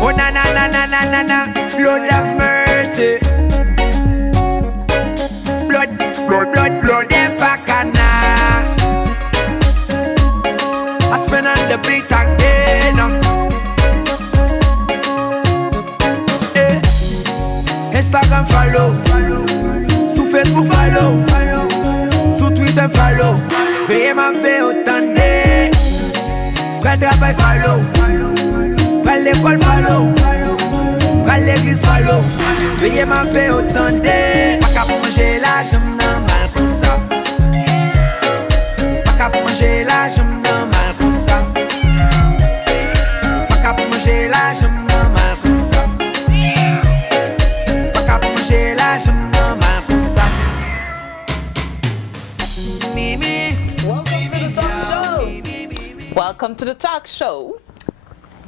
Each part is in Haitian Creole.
Oh na na na na na na na, Lord have mercy. Blood, them bacana. I spend on the beat again. Instagram follow, sur Facebook follow, sur Twitter follow. Veuillez m'enlever autant de. Quand travail follow. Pral l'école follow, pral l'église follow. Veuillez m'enlever autant de. Pas qu'à manger la jambe normal comme ça. Pas qu'à manger la jambe normal comme ça. Pas qu'à manger la jambe normal comme ça. Pas qu'à manger la jambe normal comme ça. Mimi. Welcome to the talk show.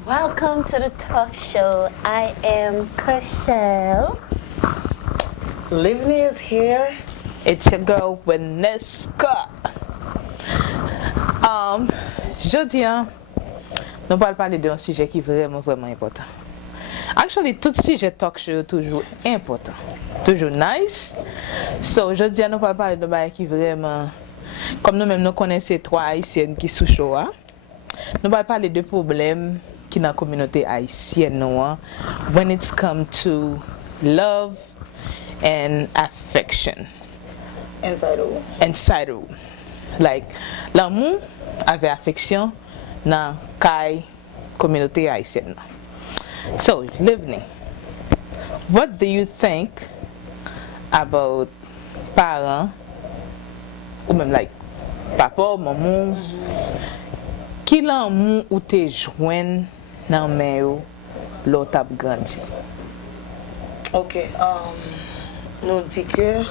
Welcome to the talk show. I am Kushel. Livni is here. It's your girl Weneska. Jeudi, nous allons parler d'un sujet qui est vraiment important. Actually, tout sujet talk show est toujours important, toujours nice. So aujourd'hui, nous allons parler de bail qui vraiment, comme nous-mêmes nous connaissons trois Haïtiennes qui sont chauds. Nous allons parler de problèmes qui dans la communauté haïtienne when it's come to love and affection. Inside of like l'amour avec affection dans la communauté haïtienne. So, Livni, what do you think about parents ou même like papa, maman, qui l'amour ou te joignent dans mais l'autre t'a grandi? Ok, nous dit que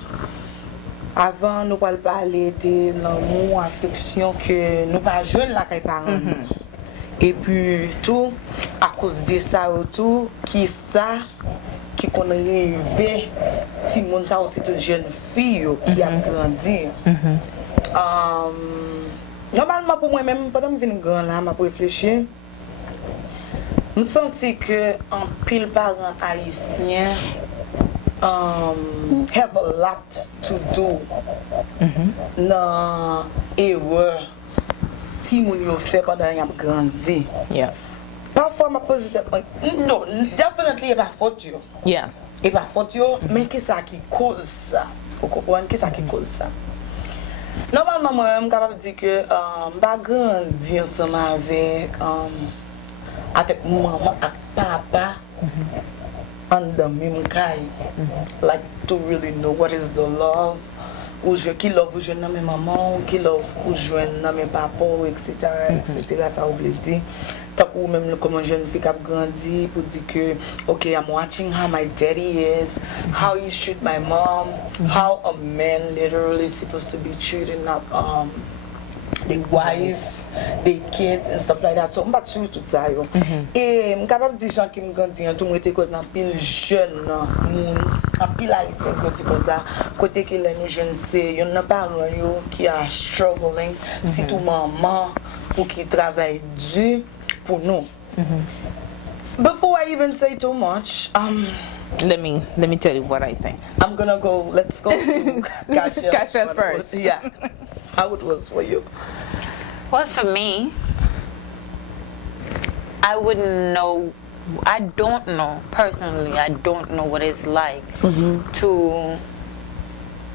avant nous allons parler de l'amour, affection que nous pas jeunes là quand parents. Et puis tout à cause de ça autour qui ça qui qu'on rêvé si mon ça c'est une jeune fille qui a grandi. Normalement pour moi même pendant que je viens grand là m'a réfléchir. Je sens que en pile parents haïtiens have a lot to do dans erreur si mon yo fait pendant y a grandi. Yeah. Parfois m'a posé non, definitely pas faute yo. Yeah. Et pas faute yo, mais qu'est-ce qui cause ça? Vous comprenez qu'est-ce qui cause ça? Normalement moi je suis capable de dire que pas grandi ensemble avec maman et papa en the même cas, like to really know what is the love, ou je qui love ou je nomme maman, ou qui love ou je nomme papa, etc. Ça veut dire tant que même comme une jeune fille qui a grandi pour dire que okay, I'm watching how my daddy is, how you treat my mom, how a man literally supposed to be treating up the wife, the kids and stuff like that. So I'm pas sûr tout ça yo. Et I'm capable de dire gens qui me grandi tout moi était cause dans pile jeune moun en pile haïtien côté comme ça côté que les jeunes c'est yon parents yo qui a struggling si tout maman ou qui travaille dur pour nous. Before I even say too much, Let me tell you what I think. I'm gonna go. Let's go to Kasha. Kasha first. Yeah. How it was for you? Well, for me, I wouldn't know. I don't know personally. I don't know what it's like to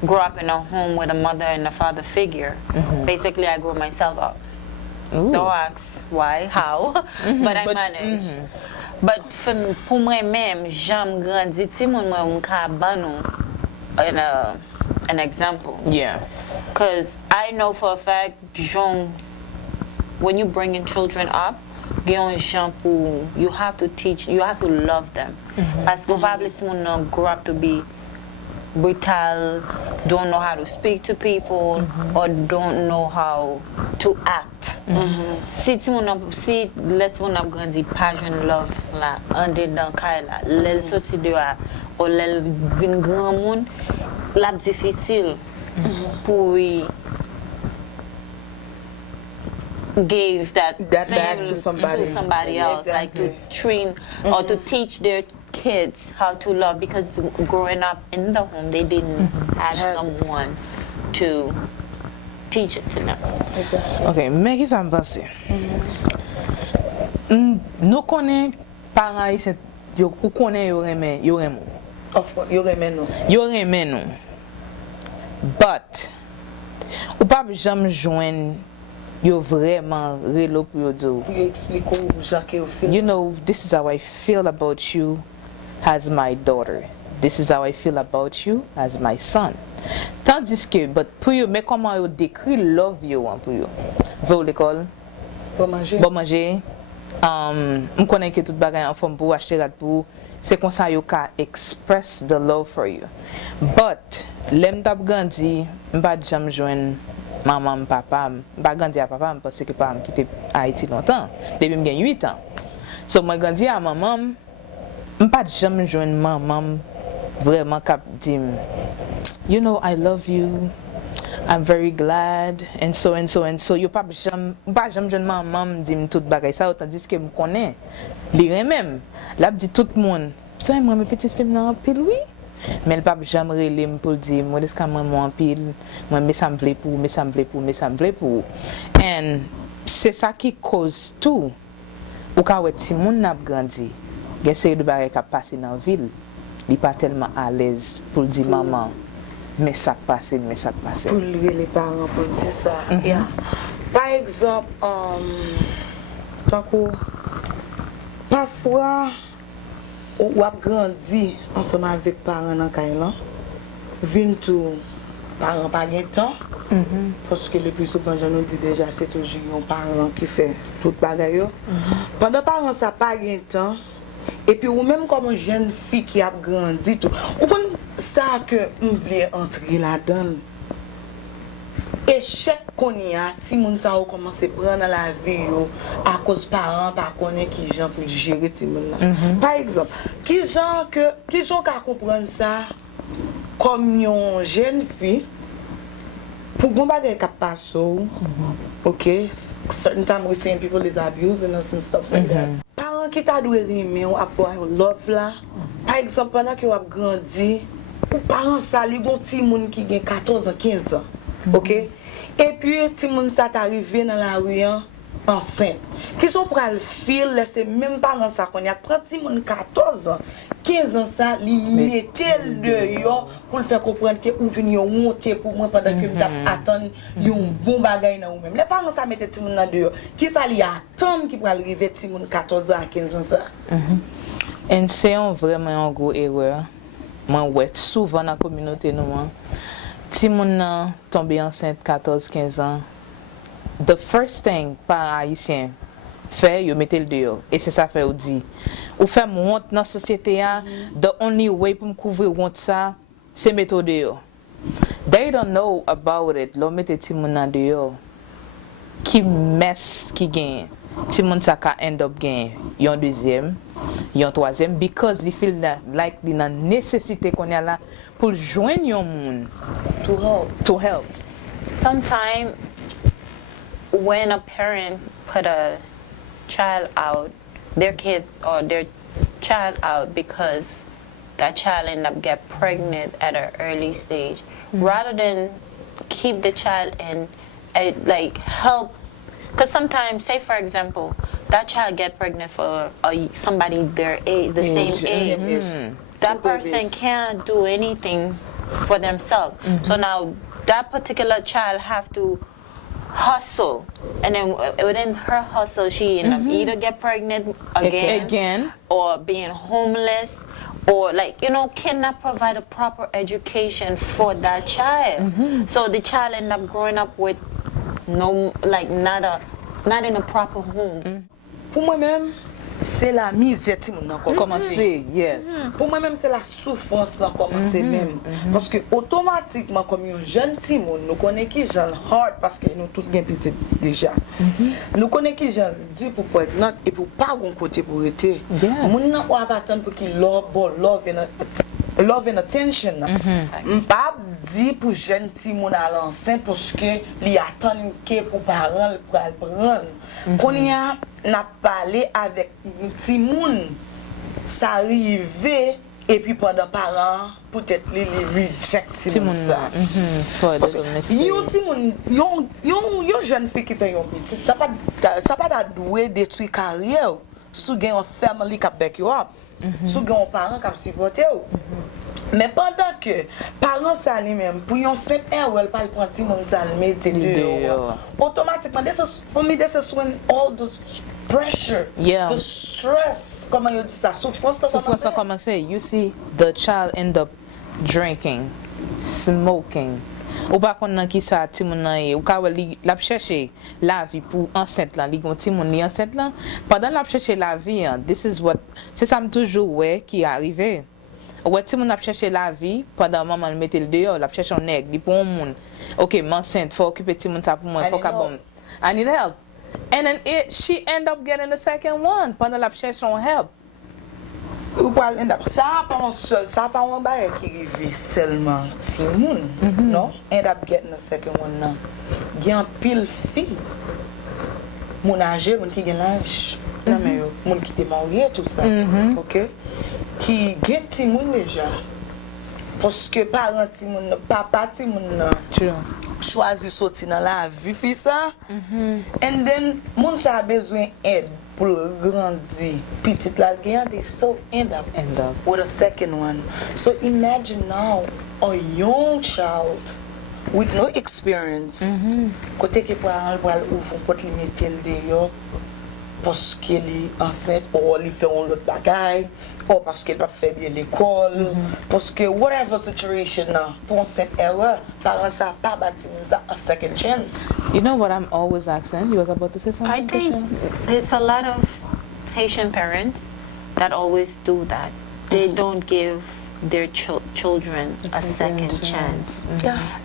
grow up in a home with a mother and a father figure. Basically, I grew myself up. Ooh. Don't ask why, how, but I managed. But pour moi-même, j'aime grandir. Si moi an example. Yeah. Because I know for a fact, when you bring in children up, you have to teach, you have to love them. Parce que probably someone grow up to be brutal, don't know how to speak to people, or don't know how to act. Si let someone have grandi passion love la ande dans kay la l'el sorti de a ou l'el vin grand monde la difficile pour give that back same to somebody. else, like to train or to teach their kids how to love, because growing up in the home they didn't have someone to teach it to them. Exactly. Ok, mais qui ça me pense? Nous connaissons parents ici, ou connaissons yo remen. Of course, you remember. Yo remen nous. But ou pas jamais joindre yo vraiment relo pour yo dire. Pour expliquer aux gens que vous feel. You know, this is how I feel about you as my daughter. This is how I feel about you as my son. Tandis que, but pour you, mais comment you décrit love you pour you? Va à l'école? Bon manger. Bon manger. Je connais que tout bagay en forme pour acheter pour. C'est comme ça you can express the love for you. But, l'aime tap grandi, m'pas jamais joindre maman, papa, m'pas grandi à papa parce que papa m'a quitté Haïti longtemps. Depuis m'ai 8 ans. So moi grandi à maman, m'pas jamais joindre maman vraiment cap dit, you know, I love you. I'm very glad and so and so and so. You pas jamais joindre maman dit tout bagay ça tandis que me connais. Li même là dit tout le monde, ça moi mes petites filles dans pile oui. Mais le pape jamais relé pour dire moi est-ce que moi en pile moi me ça me plaît pour and c'est ça qui cause tout ou quand ti moun n'a grandi gen c'est de bagay qui passer dans ville il pas tellement à l'aise pour dire maman mais ça passe Pour les parents pour dire ça. Yeah. Par exemple tant que parfois ou a grandi ensemble avec parents dans Kailan, vinn tout parents pas gain temps parce que le plus souvent je nous dis déjà c'est toujours un parent qui fait tout bagay yo. Pendant parents ça pas gain temps et puis ou même comme une jeune fille qui a grandi tout. Ou ça que on voulait entrer là-dedans. Échec qu'on y a, si moun sa ou commence prendre dans la vie yo, à cause parents pas connaît qui gens pour gérer ti moun là. Par exemple, qui gens ka comprendre ça comme une jeune fille pour bon bagay ka passe okay, certain time we seeing people is abusing us and stuff like that. Parents qui t'a doué aimer ou avoir love là. Par exemple, pendant que vous avez grandi, ou parents ça li gon ti moun qui gen 14 ans, 15 ans. OK? Et puis ti moun ça t'arrivé dans la rue enceinte. Qui sont pour le fil laisser même parents ça qu'on y a prend ti moun 14 ans, 15 ans ça li mettait dehors pour le faire comprendre que ou venir monter pour moi pendant que m't'a attendre li un bon bagay dans ou même. Les parents ça mettait ti moun là dehors. Qui ça li attendre qui pour arriver ti moun 14 ans, 15 ans ça. Et c'est vraiment un gros erreur. Moi ouais souvent dans la communauté nous si mon tombé enceinte 14-15 ans, the first thing par haïtien fait yo mettez le dehors et c'est ça fait ou dit ou fait honte dans société a the only way pour me couvrir honte ça c'est mettre au dehors. They don't know about it. Lo mettez ti moun nan dehors qui mess qui gagne. Ti moun ça ka end up gagne yon deuxième, yon troisième because they feel that like the nécessité qu'on a là pour joindre yon moun to help. Sometimes when a parent put a child out, their kid or their child out because that child end up get pregnant at an early stage, rather than keep the child and like help. Because sometimes, say for example, that child get pregnant for somebody their age, the same age. That person can't do anything for themselves. So now that particular child have to hustle, and then within her hustle, she end up either get pregnant again, or being homeless, or like cannot provide a proper education for that child. So the child end up growing up with no, like not in a proper home. Pour moi-même, c'est la misère ti moun nan Commencer, yes. Pour moi-même, c'est la souffrance nan commencer même. Parce que automatiquement, comme un jeune ti moun, nous connaissons qui j'en hard parce que nous tous gen petit déjà. Nous connaissons qui j'en dit pour pregnant et pour pas gon côté pour été. Moun nan ou pas attendre pour qu'il love love and attention. M'pa dit pour jeune ti moun à l'enceinte parce que li attend que pour parents pour prendre. Qu'on y a n'a parlé avec ti moun ça arrivé et puis pendant parents peut-être les reject ti moun ça. Parce que yon ti moun yon jeune fille qui fait yon petit ça pas doué détruire carrière sous gen un family qui back you up. Sous gen un parent qui supporter ou. Mais pendant que parents ça lui-même pour yon simple erreur pas prendre ti moun ça le mettre dehors. Automatiquement this is when all the pressure, the stress, comment you dit ça, souffrance ça commence. You see the child end up drinking, smoking. Ou pas qu'on nan ki sa ti moun nan ou ka li la chercher la vie pour enceinte là, li gon ti moun li enceinte là. Pendant la chercher la vie, this is what c'est ça me toujours ouais qui arrivé. Ouais ti moun a chercher la vie pendant maman le mettait le dehors, la chercher un nèg, li pour un moun. OK, m'enceinte, faut occuper ti moun ça pour moi, faut ka bon. I need help. And then she end up getting the second one pendant la chercher on help. Ou pas end up ça pas un seul, ça pas un bail qui arrive seulement ti moun, non? End up getting the second one now. Gen pile fille. Moun âgé, moun qui gen l'âge. Non mais yo, moun qui t'est marié tout ça. OK? Qui gen ti moun déjà. Parce que parents ti moun, papa ti moun choisi sorti dans la vie fi ça. And then moun ça a besoin aide pour grandir. Petite là gen they so end up with a second one. So imagine now a young child with no experience. Côté que parents va ouvrir porte limiter dehors parce qu'elle est enceinte ou elle fait un autre bagaille ou parce qu'elle pas fait bien l'école parce que whatever situation pour cette erreur parents ça pas bâti a second chance. You know what I'm always asking? You was about to say something? I think there's a lot of Haitian parents that always do that. They don't give their children a second chance.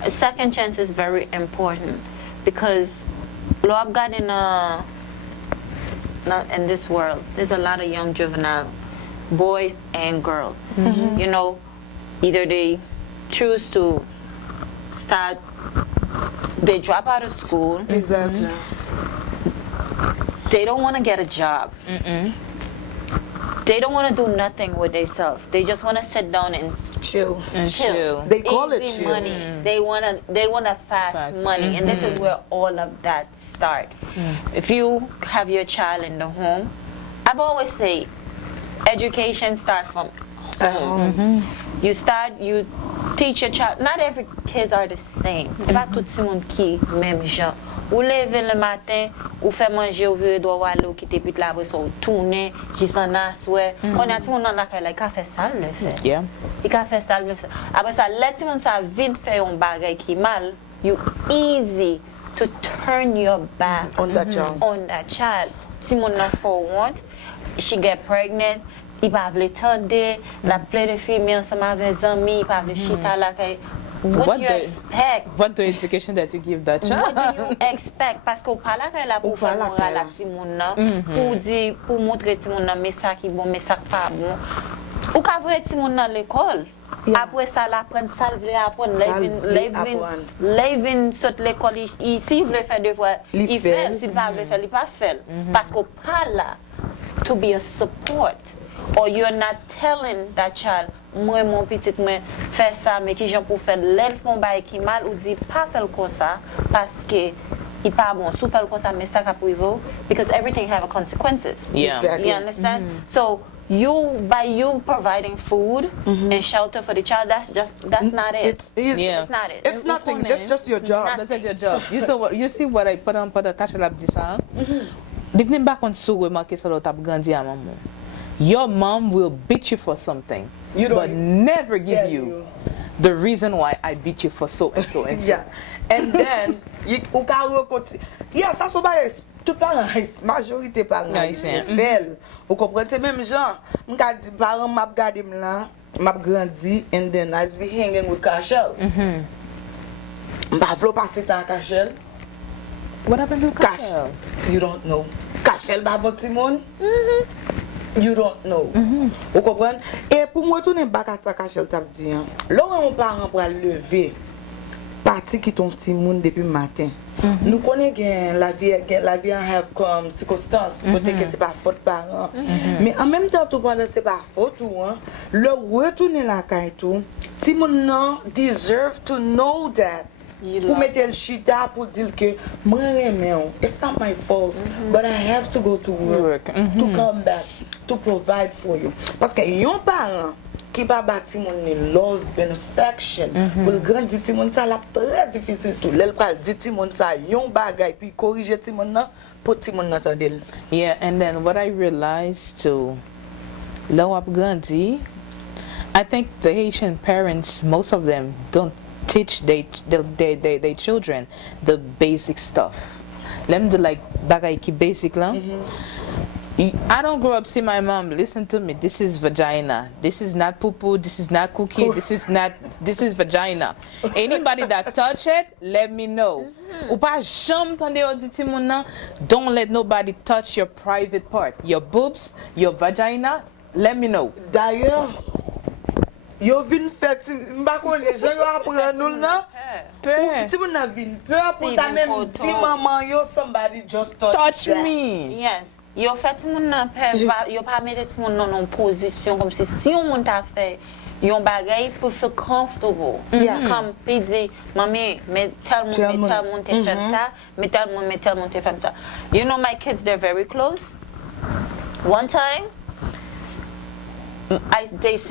A second chance is very important because Lord God not in this world, there's a lot of young juvenile boys and girls. You know, either they choose to they drop out of school. Exactly. They don't want to get a job. They don't want to do nothing with themselves. They just want to sit down and chill. They call it Easy chill. money. They want a fast money, and this is where all of that start. If you have your child in the home, I've always say, education starts from home. You teach your child. Not every kids are the same. Pas tout le monde qui même genre. Ou lever le matin, ou faire manger au vieux doigt ou quitter puis la après ça tourner, juste en asseoir. On a tout le monde dans la caille, il a fait ça le fait. Il a fait ça le fait. Après ça, let tout le monde ça vite faire un bagage qui mal, you easy to turn your back on that child. On that child. Si mon enfant want, she get pregnant. Il va vle tande, la plein de filles ensemble avec amis, il va vle chita la caille. What do you expect? What the education that you give that child? What do you expect? Parce que pas la caille la pour faire moral la petit moun nan, pour dire pour montrer petit moun nan mais ça qui bon mais ça pas bon. Ou ka vrai petit moun nan l'école. Après ça la prendre ça vle apprendre living sur l'école si il veut faire deux fois il fait s'il pas veut faire il pas faire parce que pas là to be a support. Or you're not telling that child, moi mon petit moi fais ça mais qui j'en pour faire l'elle font bail qui mal ou dit pas faire comme ça parce que il pas bon sous faire comme ça mais ça pour vous because everything have a consequences. Exactly. You understand? So by you providing food and shelter for the child, that's not it. It's not it. It's nothing. That's just your job. That's your job. You see what I put on the cash lab this Living back on so remarqué ça l'autre grandi à maman. Your mom will beat you for something, but never give you the reason why I beat you for so and so and so. Yeah, and then ou ka repoti. Yeah, ça so ba tout parents majorité parents c'est fait. Ou comprendre c'est même genre, m'ka di parents m'a gardé là, m'a grandi and then I be hanging with Cachel. M'pa vlo passer temps Cachel. What happened to Cachel? You don't know. Cachel ba bon ti moun? You don't know. Vous comprenez? Et pour moi, tourner back à ça qu'Achel t'a dit, là où un parent pour lever, parti qui ton petit monde depuis le matin. Nous connaissons la vie en have comme circonstance, côté que c'est pas faute parent. Mais en même temps, tout pendant c'est pas faute ou le retourner la caille tout, si mon non deserve to know that. Pour mettre le chita pour dire que moi it's not my fault, but I have to go to work to come back to provide for you. Parce que yon parent qui pas bâti mon love and affection pour grandir ti mon ça la très difficile tout. L'elle pas dit ti mon ça yon bagay puis corriger ti mon nan pour ti mon entendre. Yeah, and then what I realized too, là où grandi, I think the Haitian parents, most of them don't teach their children the basic stuff. Let me do like bagay ki basic lang. I don't grow up see my mom listen to me. This is vagina. This is not poo poo. This is not cookie. This is vagina. Anybody that touch it, let me know. Ou pas jamais tande ou di ti moun nan, don't let nobody touch your private part. Your boobs, your vagina, let me know. D'ailleurs, yo vin fait m'pa connait gens yo apprend nous nan. Ou ti moun nan vin peur pour ta même ti maman yo somebody just touch me. Yes. Yo fait moun nan yo pas mettre ti moun nan position comme si on moun ta fait yon bagay pour feel comfortable. Comme puis dit maman mais tel moun te fait ça, mais tel moun te fait ça. You know my kids they're very close. One time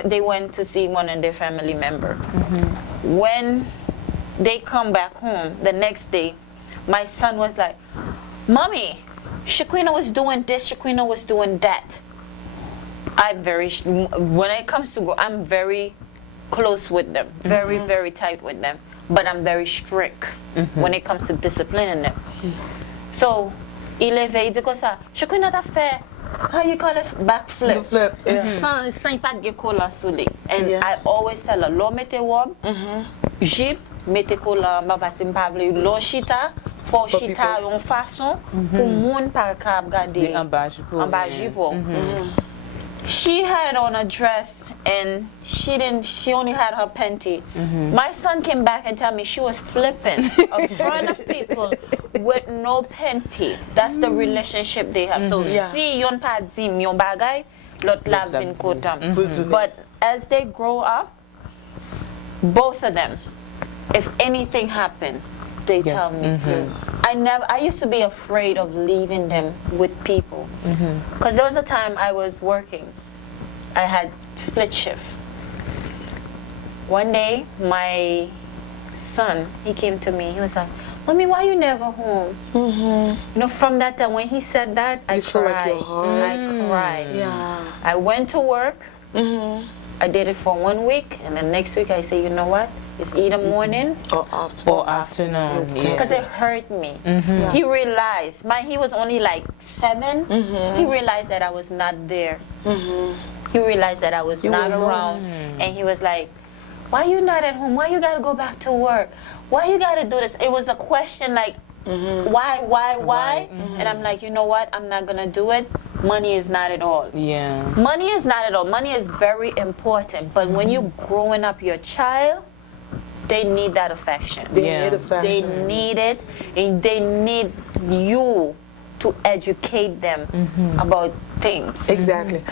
they went to see one of their family member. When they come back home the next day, my son was like, "Mommy, Shaquina was doing this, Shaquina was doing that." When it comes to I'm very close with them, very, very tight with them, but I'm very strict when it comes to disciplining them. So, il dit comme ça, Shaquina t'a fait, how you call it, backflip. The flip, yeah. Sans pas de cola soulé. And I always tell her, lo mette wob, jip, mette cola, baba simpable, lo chita, for chita yon façon, pour moun par kab gade. Ambajipo. She had on a dress and she only had her panty. My son came back and told me she was flipping in front of people with no panty. That's the relationship they have. So see yon pa dim yon bagay, lot la vin kotam. But as they grow up, both of them, if anything happened, they tell me. I used to be afraid of leaving them with people. Because there was a time I was working. I had split shift. One day, my son, he came to me. He was like, "Mommy, why you never home?" You know, from that time, when he said that, I cried. Like your heart. I cried. Yeah. I went to work. I did it for 1 week. And then next week, I say, you know what? It's either morning or afternoon. Because it hurt me. He realized, he was only like 7. He realized that I was not there. He realized that I was not around. And he was like, "Why you not at home? Why you gotta go back to work? Why you gotta do this?" It was a question like, why? And I'm like, you know what? I'm not gonna do it. Money is not at all. Yeah. Money is not at all. Money is very important. But when you growing up your child, they need that affection. They need affection. They need it, and they need you to educate them about things. Exactly.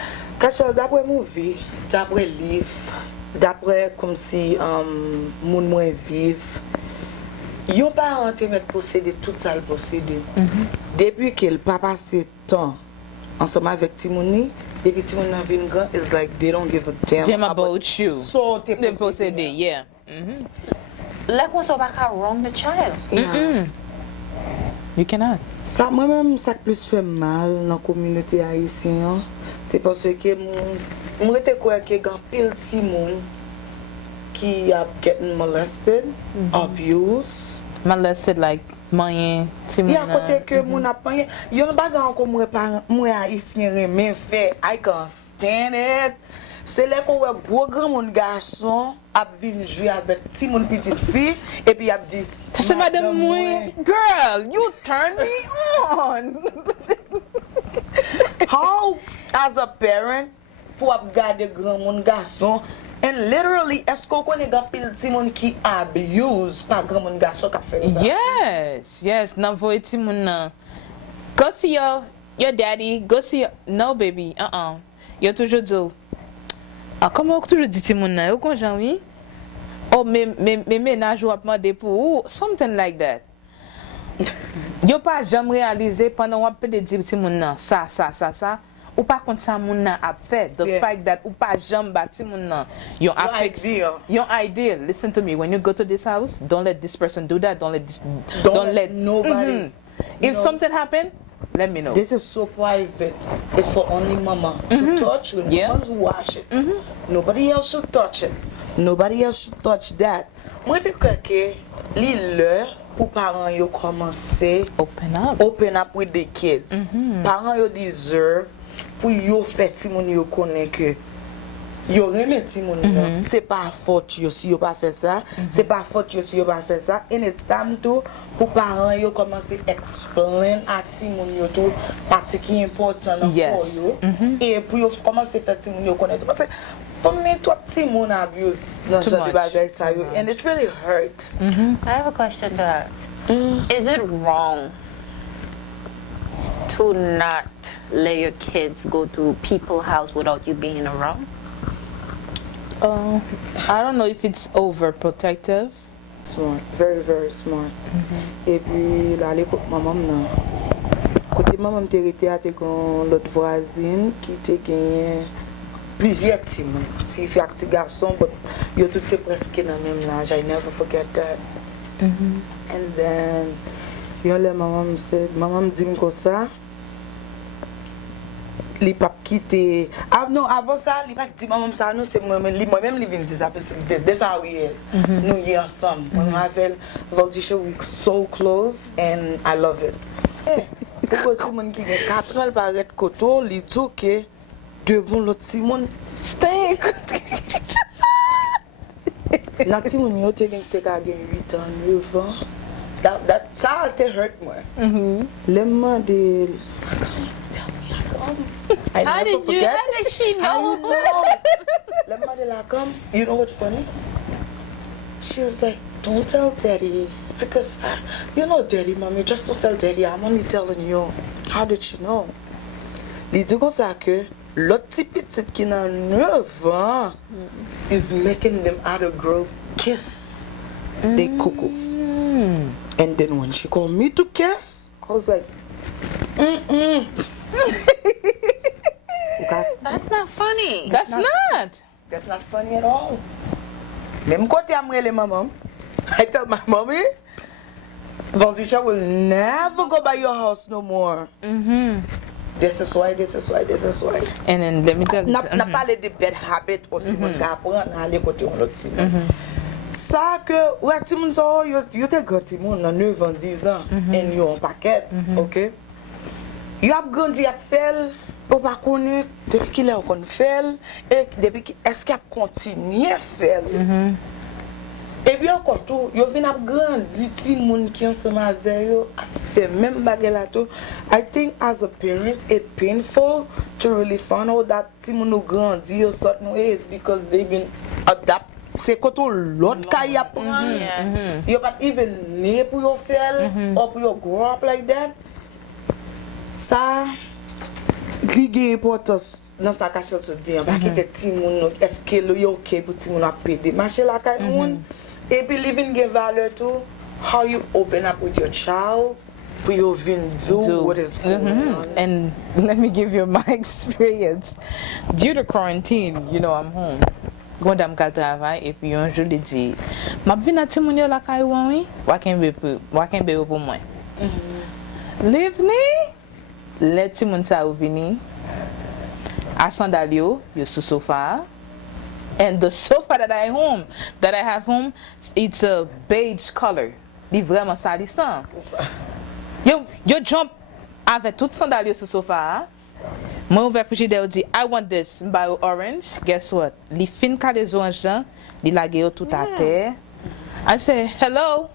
Kachel, d'après movie, d'après livre, d'après comme si moun mwen vive, yon parent te met posséder tout ça le posséder. Depuis qu'elle pas passé temps ensemble avec Timouni, depuis Timouni nan vin grand, it's like they don't give a damn about you. So te posséder, yeah. Like on so back wrong the child. You cannot. Ça moi-même ça plus fait mal dans la communauté haïtienne, c'est parce que moi te crois que grand pile ti moun qui a getting molested, abused. Molested like moyen, Il y a côté que moun a pas yon bagan encore moi haïtien remen fait, I can't stand it. C'est là qu'on voit gros grand monde garçon a vinn jouer avec ti moun petite fille et puis a dit c'est madame moi, girl, you turn me on. How as a parent, pour garder grand mon garçon, and literally, est-ce qu'on connaît grand pile ti moun qui abuse par grand mon garçon qui fait ça? Yes, nan voye ti moun nan. Go see your daddy, go see your... No, baby, Yo toujours dit, comment on toujours dit ti moun nan? Yo kon jan oui? Oh, mais ménage ou ap mande pour something like that. Yo pas jamais réalisé pendant wap pe de di ti moun nan, ça. Ou pas contre ça moun nan ap fait. The fact that ou pas jamais bati moun nan. Your idea. Listen to me. When you go to this house, don't let this person do that. Don't let nobody. If something happen, let me know. This is so private. It's for only mama to touch. When mama's wash it. Nobody else should touch it. Nobody else should touch that. Moi je crois que l'heure pour parents yo commencer open up with the kids. Parents yo deserve pour yo faire ti moun yo connaît que yo remet ti moun nan. C'est pas faute yo si yo pas fait ça. C'est pas faute yo si yo pas fait ça. And it's time to pour parents yo commencer explain à ti moun yo tout parti qui important pour yo. Et pour yo commencer faire ti moun yo connaître parce que for me toi ti moun abuse dans ce bagay ça yo and it really hurt. I have a question to ask. Is it wrong to not let your kids go to people's house without you being around? I don't know if it's overprotective. Smart, very, very smart. Et puis, là, l'écoute maman, non. Côté maman, t'es à l'autre voisine qui t'a gagné plusieurs petits. Si fait un petit garçon, but you're tout presque dans le même âge. I never forget that. And then, maman me dit comme ça. Li pap quitter. Non, avant ça, li pas dit maman ça nous c'est moi-même li vinn dire ça parce que that's how we are. Nous y ensemble. On avait Valdisha we so close and I love it. Pourquoi tout le monde qui a 4 ans paraît koto li dit que devant l'autre Simon stink. Na Simon yo te ka gen 8 ans, 9 ans. That ça te hurt moi. Lemma de How did she know? Let Madela come. You know what's funny? She was like, don't tell daddy. Because, you know daddy, mommy. Just don't tell daddy. I'm only telling you. How did she know? Il dit comme ça que l'autre petite qui n'a 9 ans is making them other girl kiss the cuckoo. And then when she called me to kiss, I was like, That's not funny. That's not funny at all. Même quand I'm really my mom, I tell my mommy, Valdisha will never go by your house no more. This is why. And then let me tell you. N'a parlé de bad habit ou ti moun ka apprendre à aller côté on l'autre ti moun. Ça que ouais ti moun so yo te gati moun nan 9 ans 10 ans and you on paquet, OK? You have grandi à faire ou pas connaître depuis qu'il est on fait et depuis est-ce qu'il a continué à faire. Et bien encore tout, yo vinn a grandi ti moun qui ensemble avec yo a fait même bagay la tout. I think as a parent it's painful to really find out that ti moun nou grandi a certain ways because they've been adapt. C'est quand l'autre kay apprend. You pas even né pour yo faire or pour yo grow up like that. Ça li gen importance dans sa cache se dire pas que ti moun est-ce que yo OK pour ti moun a pédé marcher la kay moun. Et puis living give value to how you open up with your child, for you even do what is going on. And let me give you my experience. Due to quarantine, you know, I'm home. Quand je vais travailler et puis un jour je dis, ma vie n'a pas été la caille oui, wa kembe pour moi. Leave me, let Timon sa vini. A sandalio, you sous sofa. And the sofa that I have home, it's a beige color. Di vraiment salissant. You jump avec tout sandalio sur sofa. Moi ouvert frigidaire dit I want this by orange. Guess what? Li fin ka les orange là, li lage tout à terre. I say, "Hello.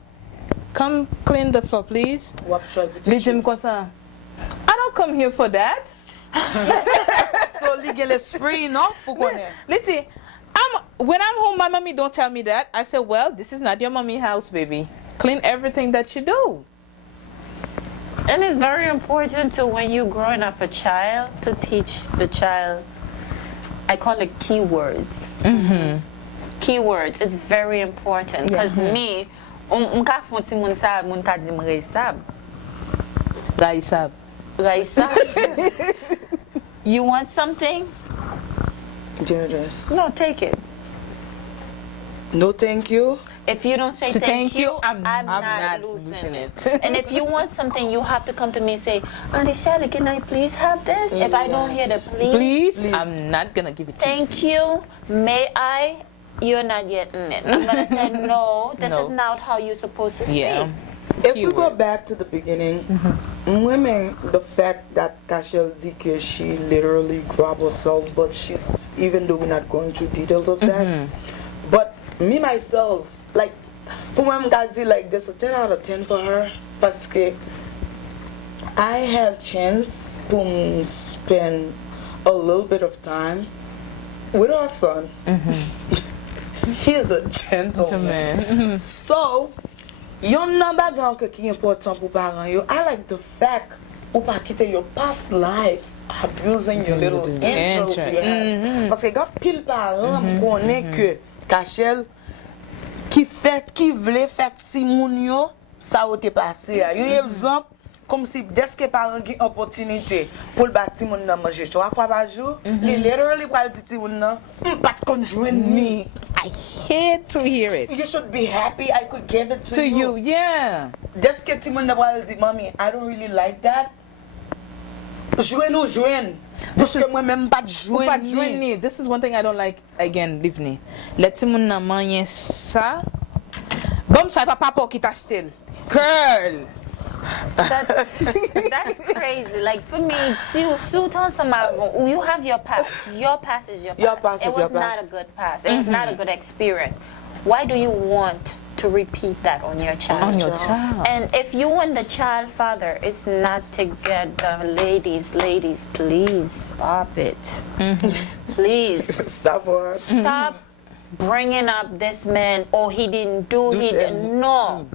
Come clean the floor, please." Li dit comme ça. I don't come here for that. So, li gen l'esprit, non? Fou konen. Letty, when I'm home, my mommy don't tell me that. I say, well, this is not your mommy house, baby. Clean everything that you do. And it's very important to, when you're growing up a child, to teach the child, I call it keywords. Keywords, it's very important. Because me, m'ka fon ti moun sa, moun ka di m'rey sab. Raisab. Raisab. You want something? Dangerous. No, take it. No, thank you. If you don't say thank you, I'm not losing it. And if you want something, you have to come to me and say, Auntie Shelly, can I please have this? If I don't hear the please, I'm not going to give it to you. Thank you. May I? You're not getting it. I'm going to say, no, this is not how you're supposed to speak. Yeah. If we go back to the beginning, women, the fact that Kashel Zike, she literally grabbed herself, but she's, even though we're not going through details of that, but me myself, like, for when Gazi, like, there's a 10 out of 10 for her, parce que I have chance to spend a little bit of time with our son. He is a gentleman. So, yon nan bagan ke ki important pou paran yo. I like the fact ou pa kite your past life abusing your little angels you have. Parce que gan pil paran konen ke Kachel ki vle fet si moun yo sa ou te pase ya. Yon exemple comme si deske paran ki opportunité pou bati moun nan manje 3 fois par jour, li literally pral di ti moun nan, pat kon jwen me. I hate to hear it. You should be happy I could give it to you. Yeah. Deske ti moun nan pral di, mommy, I don't really like that. Jwen ou jwen. Parce que moi même pas jwen ni. This is one thing I don't like, again, Livni. Let ti moun nan manye sa. Bom sa papa po ki t'achtel. Girl. That's crazy. Like for me, you have your past. Your past is your past. Your past it is was your not past. a good past. It was not a good experience. Why do you want to repeat that on your child? On your child. And if you want the child father, it's not together. Ladies, please stop it. Please. Stop her. Stop bringing up this man. Oh, he didn't do it. No.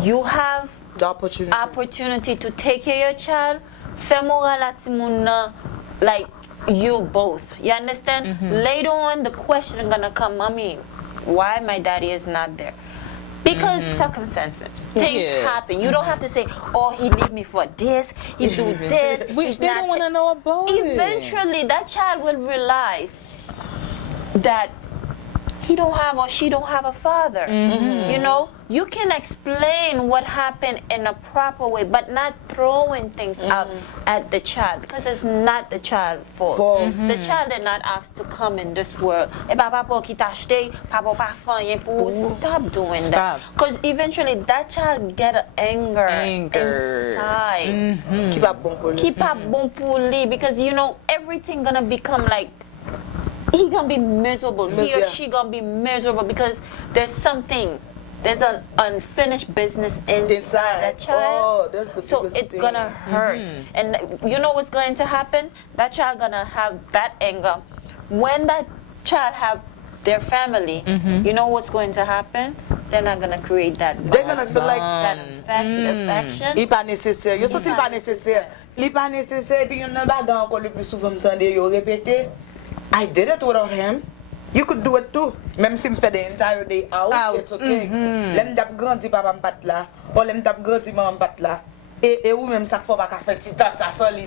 You have the opportunity to take care of your child. Like you both. You understand? Later on, the question gonna come, mommy, why my daddy is not there? Because circumstances, things happen. You don't have to say, oh, he leave me for this, he do this. Which they don't want to know about Eventually, that child will realize that he don't have or she don't have a father. You know, you can explain what happened in a proper way, but not throwing things out at the child, because it's not the child's fault. The child did not ask to come in this world. Stop doing that. Because eventually that child get an anger inside. Keep up bon pour lui, because you know everything gonna become like, he gonna be miserable. He or she gonna be miserable because there's an unfinished business inside that child. That's the so it's gonna hurt. And you know what's going to happen? That child gonna have that anger. When that child have their family, you know what's going to happen? They're not gonna create that bond. They're gonna feel like that affection. Il pas nécessaire. Yo senti pas nécessaire. Il pas nécessaire. Puis yon nan bagan encore le plus souvent m'tande yo répéter. I did it without him. You could do it too. Même si me fait the entire day out, it's okay. Lem tap grandi papa m'pat là, ou lem tap grandi maman m'pat là. Et ou même ça faut pas ka fait titan ça sans li.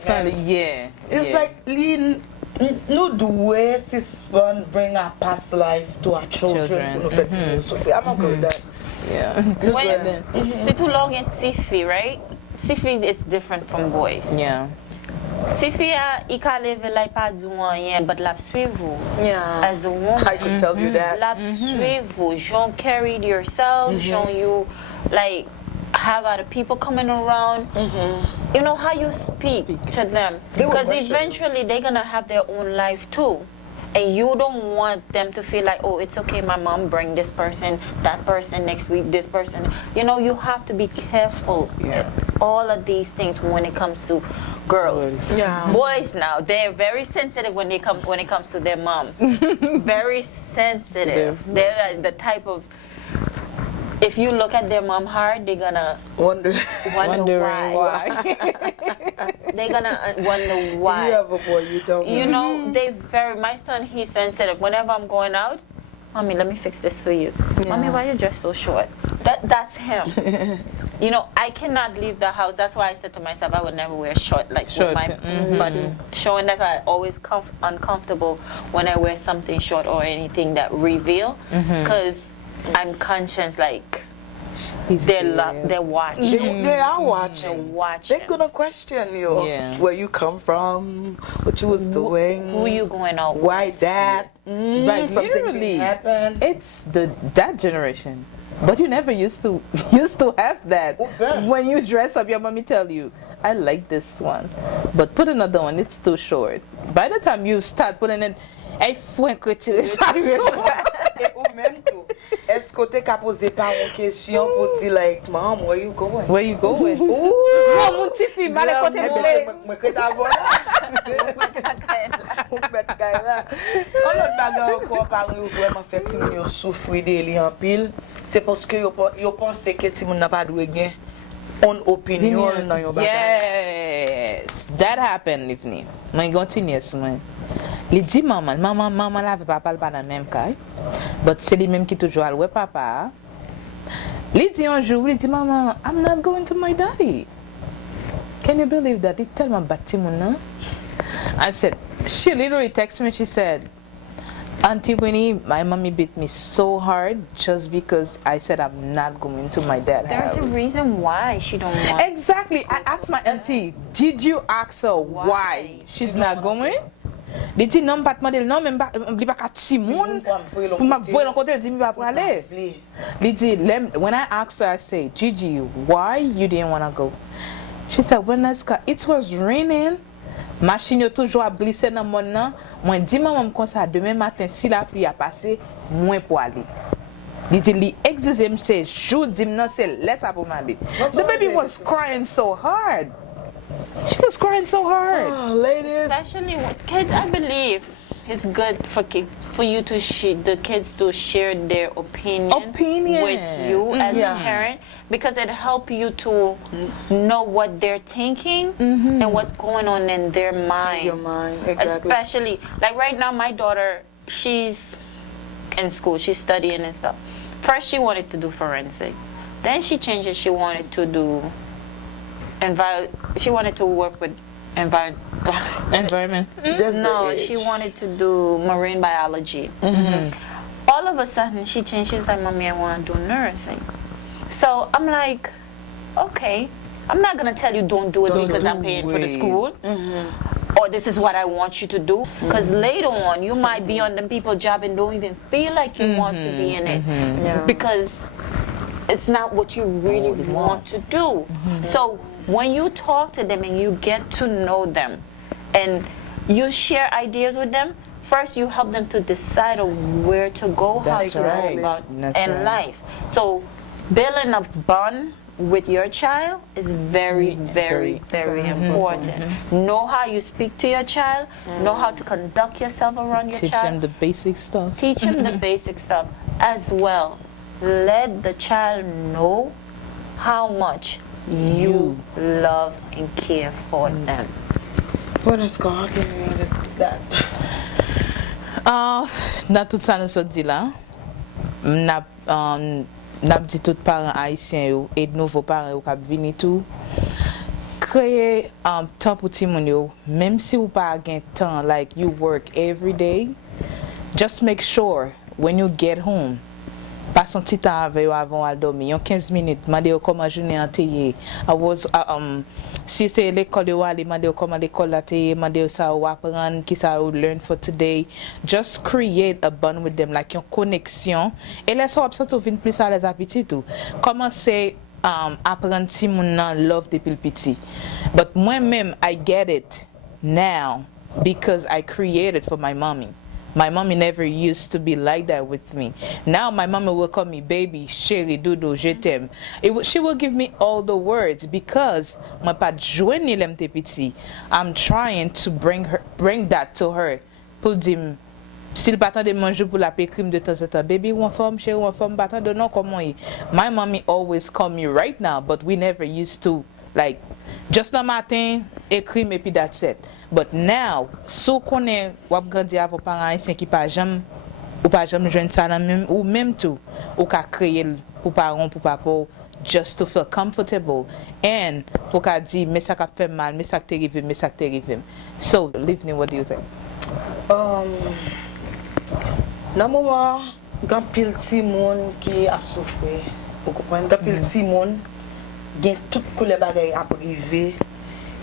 It's like no do way one bring our past life to our children. I'm okay with that. C'est tout long in Sifi, right? Sifi is different from boys. Yeah. Sifi I ka leve la pa du rien, but la suivre vous. As a woman. I could tell you that. La suivre vous. Jean carried yourself, Jean you like have other people coming around. You know how you speak to them. Because eventually they're gonna have their own life too. And you don't want them to feel like, oh, it's okay, my mom bring this person, that person next week, this person. You know, you have to be careful. all of these things when it comes to girls. Yeah. Boys now, they're very sensitive when it comes to their mom. Very sensitive. They're the type of, if you look at their mom hard, they're gonna Wondering why. They're gonna wonder why. You have a boy, you tell me. You know, my son, he's sensitive. Whenever I'm going out, Mommy, let me fix this for you. Yeah. Mommy, why you dress so short? That's him. You know, I cannot leave the house. That's why I said to myself, I would never wear short, like with my button showing. That's why I always uncomfortable when I wear something short or anything that reveal, because I'm conscious, like, they're watching. They are watching. Watching. They're gonna question you. Yeah. Where you come from, what you was doing, Who you going out with? why that, Right, something literally, did happen. it's that generation. But you never used to have that. Okay. When you dress up, your mommy tell you, I like this one, but put another one, it's too short. By the time you start putting it, I fwen que tu es Et ou même tout, est-ce que t'es capable de poser une question pour dire like, Mom, where you going? Where you going? Ouh! Non, mon petit fille, mal à côté blé. Moi que t'avons Ou mettre là. On l'autre bagarre encore parler ou vraiment fait ti moun yo souffrir de li en pile, c'est parce que yo pense que ti moun n'a pas doué gain on opinion dans yo bagarre. Yes, that happened with me. Mwen continues mwen. Li di maman la ve papa pas dans même cas. But c'est lui même qui toujours al ouais papa. Li di un jour, li di maman, I'm not going to my daddy. Can you believe that? He tell me bati moun nan. I said, she literally texted me, she said, Auntie Winnie, my mommy beat me so hard just because I said I'm not going to my dad's house. There's a reason why she don't want. Exactly. I asked my auntie, did you ask her why she's not going? Did you non pas demander non même pas li pas ka ti moun pour m'a voyer l'on côté dit mi pas pour aller. When I asked her, I say, Gigi, why you didn't want to go? She said, when it was raining, machine yo toujours a glissé dans mon nan. Moi dis maman comme ça demain matin si la pluie a passé, moins pour aller. Li dit li exige me say, "Jou di non c'est laisse pour m'aller." The baby was crying so hard. She was crying so hard. Oh, ladies. Especially with kids, I believe it's good for you to the kids to share their opinion with you as a parent, because it helps you to know what they're thinking and what's going on in their mind. Your mind, exactly. Especially like right now, my daughter, she's in school, she's studying and stuff. First, she wanted to do forensic. Then she changed it. She wanted to do she wanted to work with environment. No, she wanted to do marine biology. All of a sudden, she changed. She's like, Mommy, I want to do nursing. So I'm like, okay, I'm not going to tell you don't do it because I'm paying for the school. Or this is what I want you to do. Because later on, you might be on them people's job and don't even feel like you want to be in it. Because it's not what you really want to do. So when you talk to them and you get to know them and you share ideas with them, first you help them to decide on where to go, how to go about in life. So building a bond with your child is very, very, very important. Know how you speak to your child, know how to conduct yourself around your child. Teach them the basic stuff. Teach them the basic stuff as well. Let the child know how much you love and care for them. What is God giving me that? Dans tout ça nous so dit là, n'a dit tout parents haïtiens yo et de nouveaux parents yo k'ap vini tout créer temps pour ti moun yo, même si ou pas gen temps, like you work every day, just make sure when you get home, passe un petit temps avec eux avant de dormir, 15 minutes, m'a dit comment journée entière. Si c'est l'école de aller, m'a dit comment l'école a été, m'a dit ça ou apprendre, qui ça ou learn for today. Just create a bond with them, like une connexion. Et laisse ça ça vient plus à les appétits tout. Commencer apprendre si mon love depuis le petit. But moi-même, I get it now because I created for my mommy. My mommy never used to be like that with me. Now my mama will call me baby, chérie, doudou, je t'aime. She will give me all the words because my pas joigné l'emte petit. I'm trying to bring that to her. Pour dire, s'il pas de manger pour la pécrime de temps en temps, baby, ou en forme, chérie, ou en forme, pas de non comment est. My mommy always call me right now, but we never used to, like, just the matin, écrime et puis that's it. But now, so konen wap grandi avon parents haïtiens qui pas jamais ou pas jamais joindre ça même ou même tout ou ka créer pour parents pour papa just to feel comfortable and pour ka dire mais ça ka fait mal mais ça t'arrive mais ça t'arrive. So, Livni, what do you think? Nan moment gan pile ti moun qui a souffert. Vous comprenez? Gan pile ti moun gen tout koule bagay a privé.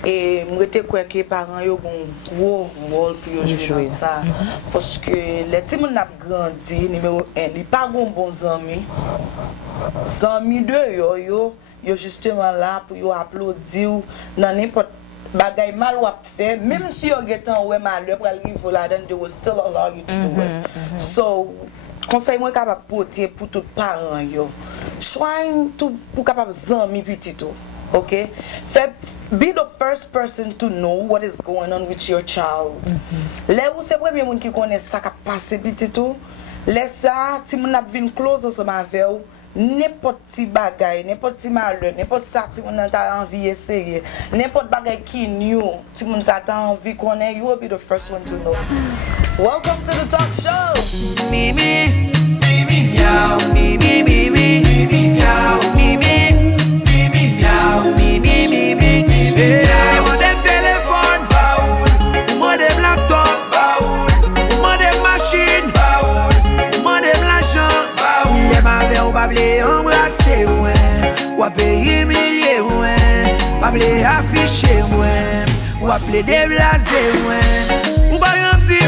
Et moi j'étais quoi que parents yo gon gros rôle pour jouer dans ça parce que les petits moun n'a grandi numéro 1 il pas gon bon zami de yo justement là pour yo applaudir dans n'importe bagay mal ou fait même si yo getan ouais malheur pour aller vivre là-dedans they will still allow you to do it. So conseil moi capable porter pour tout parents yo trying to pour capable zami petit tout. Okay, so be the first person to know what is going on with your child. Là où c'est premier monde qui connaît ça qui passe petit tout. Laisse ça, si mon ap vinn close ensemble avec ou, n'importe petit bagay, n'importe petit malheur, n'importe ça si mon a envie essayer, n'importe bagay qui new, si mon ça t'a envie connaître, you will be the first one to know. Welcome to the talk show. Mimi, Mimi, meow, Mimi, Mimi, Mimi, meow, Mimi. Moi dem téléphone, baoul. Moi dem laptop, baoul. Moi dem machine, baoul. Moi dem l'argent, baoul. Les m'avait ou pas blé embrasser moi, ou appeler humilier moi, pas blé afficher moi, ou appeler déblaser moi, ou pas un petit